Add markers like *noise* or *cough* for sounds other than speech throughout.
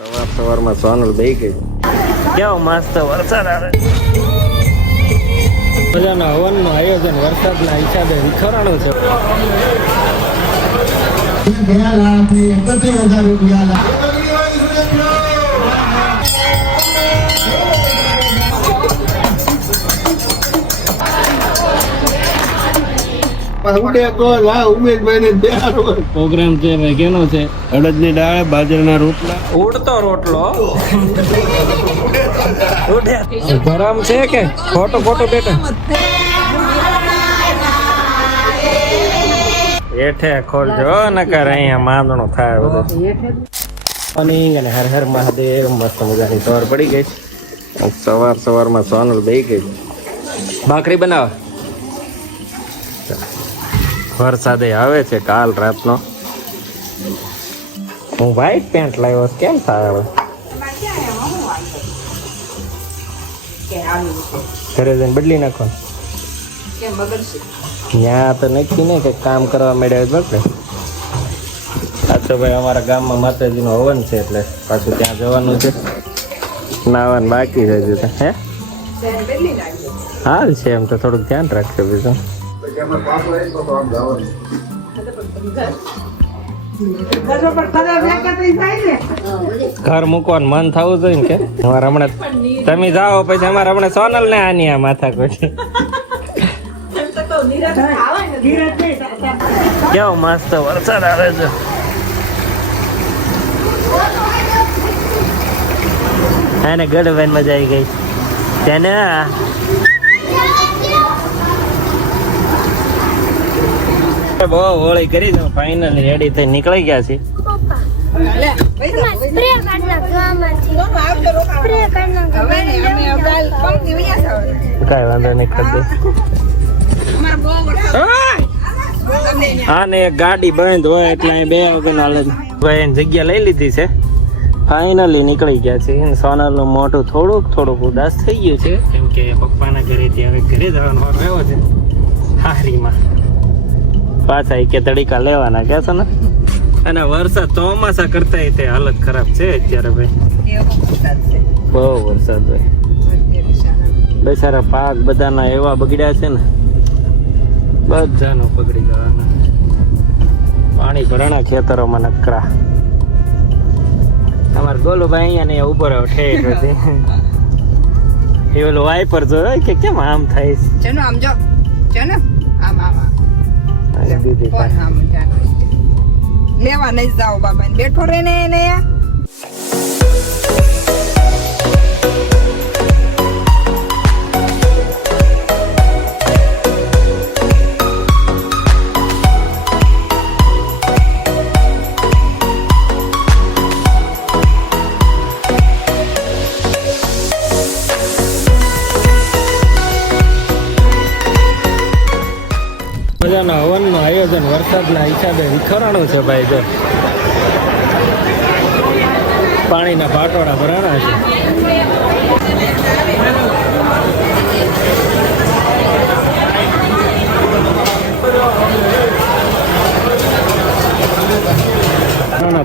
સવાર સવારમાં સોનલ બે ગઈ. કેવો મસ્ત વરસાદ આવે બધાના હવનનું આયોજન વરસાદના હિસાબે વિખરાણું છે. ગયા લાભથી એકત્રીસ હજાર રૂપિયા પ્રોગ્રામ છે ભાઈ કેનો છે? અડદની દાળ બાજરાના રોટલા. ઉડતો રોટલો. ગરમ છે કે? ખોટો ખોટો બેટા. એઠે ખોલજો નકર અહીંયા માંદણું થાય બધું. અને અને હર હર મહાદેવ મસ્ત મજાની સવાર પડી ગઈ. સવાર સવારમાં સોનલ બે ગઈ. ભાખરી બનાવ. વરસાદે આવે છે કાલ રાતનો. હું વ્હાઈટ પેન્ટ લાવ્યો કેમ થાય ઘરે જઈને બદલી નાખો. ત્યાં તો નક્કી નહીં કે કામ કરવા માંડ્યા હોય બગડે આ તો ભાઈ અમારા ગામમાં માતાજીનું હવન છે એટલે પાછું ત્યાં જવાનું છે. નાવાનું બાકી છે. હે? હાલ છે એમ તો થોડુંક ધ્યાન રાખજો બીજું. ઘર મૂકવાનું મન થવું જોઈએ કે? અમારે હમણાં તમે જાઓ પછી અમારે હમણાં સોનલ ને આની આ માથા કોઈ કેવો મસ્ત વરસાદ આવે છે. એને ગઢવેન મજા આવી ગઈ. તેને બહુ હોળી કરી દો ફાઇનલી રેડી થઈ નીકળી ગયા છે કઈ વાંધો નહીં કરી હા. ને ગાડી બંધ હોય એટલે અહીં બે વગર હાલે ભાઈ જગ્યા લઈ લીધી છે. ફાઇનલી નીકળી ગયા છે સોનલનું મોટું થોડુંક થોડુંક ઉદાસ થઈ ગયું છે. કેમ કે પપ્પાના ઘરેથી હવે ઘરે જવાનો વારો આવ્યો છે. હારીમાં. પાછા કે તડીકા લેવાના કે છે ને? અને વરસાદ ચોમાસા કરતા તે હાલત ખરાબ છે અત્યારે ભાઈ. બહુ વરસાદ ભાઈ. બેસારા પાક બધાના એવા બગડ્યા છે ને. બધાનો બગડી જવાના. પાણી ભરાણા ખેતરોમાં નકરા અમારા ગોલુભાઈ અહીંયા ને ઊભો રહ્યો ઠેઠ હતી એ ઓલો વાઈપર જોયો કે કેમ આમ થાય છે? ચલો આમ જો ચલો આમ આમ. લેવા નહીં જાઓ બાબા બેઠો રે ને એને વરસાદના હિસાબે વિખરાણું છે ભાઈ જો. પાણીના પાટોડા ભરાણા છે.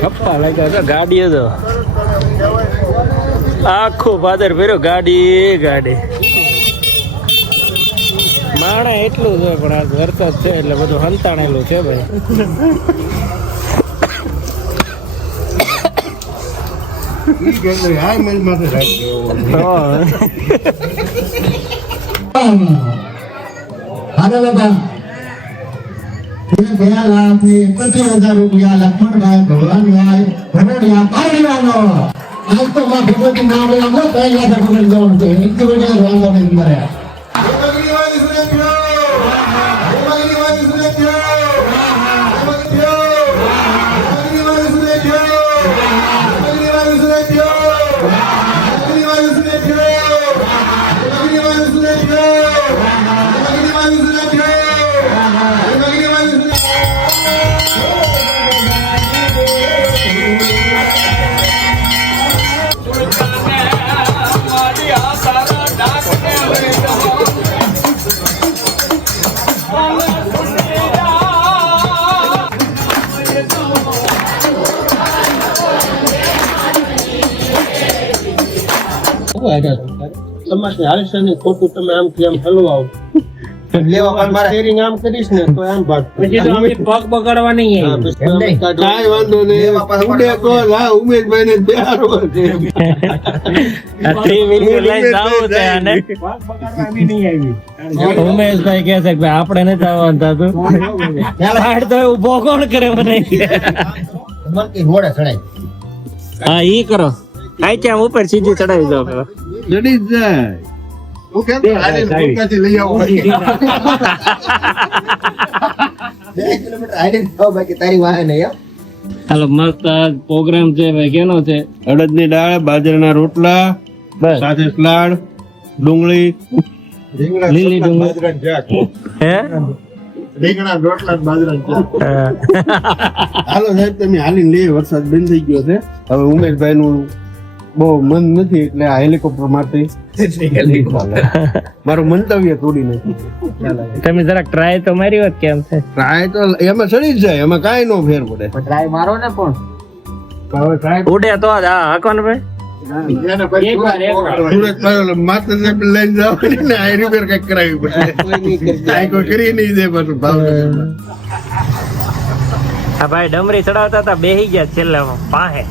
થપ્પા લાગ્યા છે, ગાડી તો આખું પાદર ફેર્યો ગાડી ગાડી. માણા એટલું છે પણ આ વરસાદ છે એટલે બધું હંતાણેલું છે ભાઈ. લક્ષ્મણભાઈ ભગવાનભાઈ ભરોડિયા પાણીવાનો આજ તો માં ભગવતી નામ લેવા કઈ યાદ પકડી જવાનું છે એક નહીં મારે તમારે હાલશે ખોટું તમે આમ થી આમ હલવાઓ. સ્ટેરિંગ આમ કરીશ ને તો આમ ભાગ પછી તો અમે પગ બગાડવા નહીં હા, આવી. પછી આમ કાઢો. કાંઈ વાંધો નહીં. ઉડે તો હા. ઉમેશભાઈ ને બેહારો છે. ઉમેશભાઈ કે ભાઈ આપણે નથી આવવાનું થતું હાડ તો ઊભો કોણ કરે મને? હા ઈ કરો. આઈ આમ ઉપર સીધી ચડાવી દો. જડી જાય હું કેમ ભૂલકાથી લઈ આવો બે કિલોમીટર આઈને જાઓ બાકી તારી વાહે નહીં હો. હાલો મસ્ત પ્રોગ્રામ છે ભાઈ કેનો છે. અડદની દાળ બાજરાના રોટલા બસ. સાથે સલાડ ડુંગળી રીંગણા લીલી ડુંગળી. હે? રીંગણા રોટલા ને બાજરાનું હાલો સાહેબ તમે હાલીને લે વરસાદ બંધ થઈ ગયો છે. હવે ઉમેશભાઈ નું બહુ મન નથી એટલે આ હેલિકોપ્ટર માટે *laughs* મારું મંતવ્ય તોડી નથી તમે જરાક ટ્રાય તો મારી હોત કેમ છે. ટ્રાય તો એમાં ચડી જ જાય એમાં કાંઈ નો ફેર પડે. ટ્રાય ઉડે તો જ હા ને ભાઈ ને. ભાઈ ડમરી ચડાવતા હતા બેહી ગયા છેલ્લે પાહે.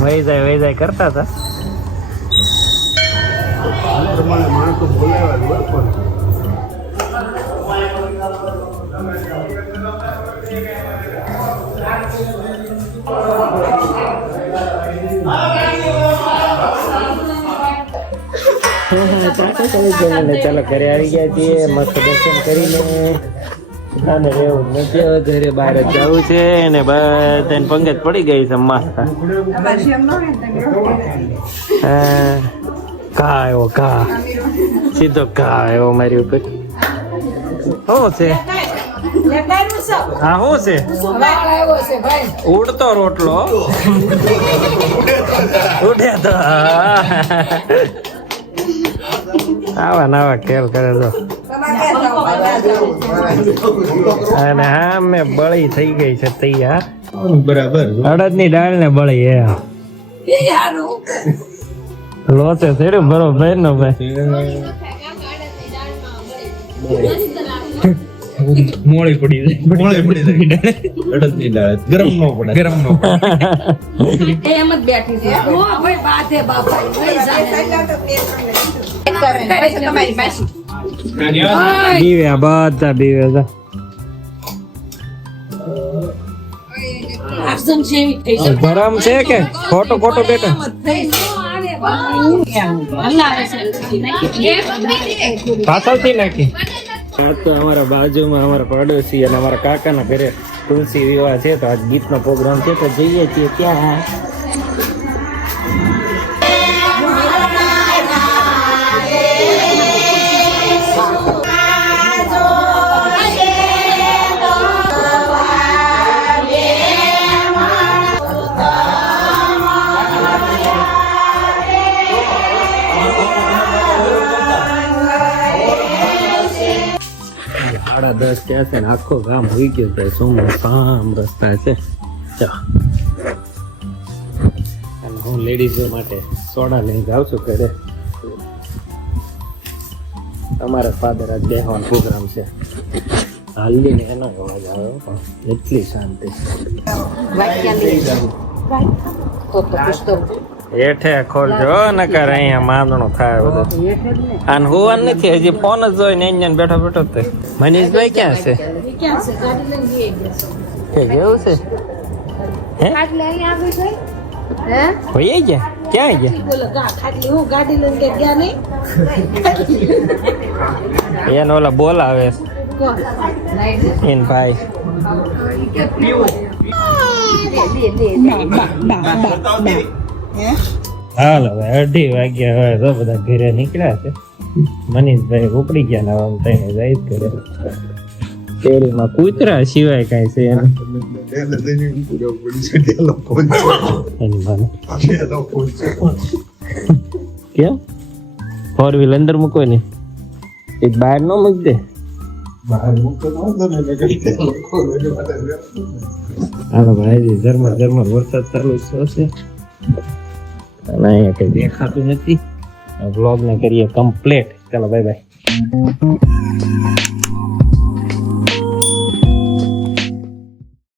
વહી જાય વહી જાય કરતા હતા ચાલો ઘરે આવી ગયા છીએ મસ્ત દર્શન કરીને અને રહેવું નથી બહાર જવું છે ને બધાને પંગત પડી ગઈ છે મસ્ત. ઘા આવ્યો સીધો આવ્યો મારી ઉપર શું છે હા, શું છે ઉડતો રોટલો ઉડે તો. આવા નવા ખેલ કરે તો ક્યાં? અને હા મેં બળી થઈ ગઈ છે તૈયાર બરાબર. અડદની દાળ ને બળી એ. લોચે થયું બરોબર નો ભાઈ. મોળી પડી જાય. મોળે પડી જાય. અડદની દાળ. ગરમ નો પડે ગરમ નો એમ જ બેઠી છે. ઓ ભાઈ બાધે બાપા ભાઈ જાને. પહેલા તો તે તમને કીધું. કરે તમારી પાછી બીવે આ બધા બીવે છે. આક્ષન છે એવી થઈ છે ગરમ છે કે? ખોટો ખોટો બેટા પાછળથી નાખી. આ તો અમારા બાજુમાં અમારા પડોશી અને અમારા કાકાના ઘરે તુલસી વિવાહ છે. તો આજ ગીતનો પ્રોગ્રામ છે. તો જઈએ છીએ ત્યાં. સાડા દસ થયા છે ને આખો ગામ હોઈ ગયો છે. શું કામ રસ્તા છે. ચા અને હું લેડીઝો માટે સોડા લઈને જાઉં છું ઘરે. તમારા ફાધર આજ બેહવાનો પ્રોગ્રામ છે. હાલી ને એનો અવાજ આવ્યો પણ એટલી શાંતિ. હેઠે ખોલજો નકર અહીંયા માંદણો થાય બધું. અને હોવાનું નથી, હજી ફોન જ જોઈને અહીંયા બેઠો બેઠો તે. મનીષભાઈ ક્યાં છે? કે કેવું છે? હે? હોઈ ગયા? ક્યાં ગયા? એને ઓલા બોલાવે એન ભાઈ. હાલ હવે અઢી વાગ્યા હવે તો બધા ઘરે નીકળ્યા છે. મનીષભાઈ ઉપડી ગયા ને આમ થઈને જાય જ ઘરે. કેરીમાં કૂતરા સિવાય કાંઈ છે એને કેમ ફોર વ્હીલ અંદર મૂકો ને. એ બહાર ન મૂક દે. હાલો ભાઈ ધર્મ ઝરમર વરસાદ ચાલુ થયો છે અને અહીંયા કઈ દેખાતું નથી. બ્લોગ ને કરીએ કમ્પ્લીટ ચાલો બાય બાય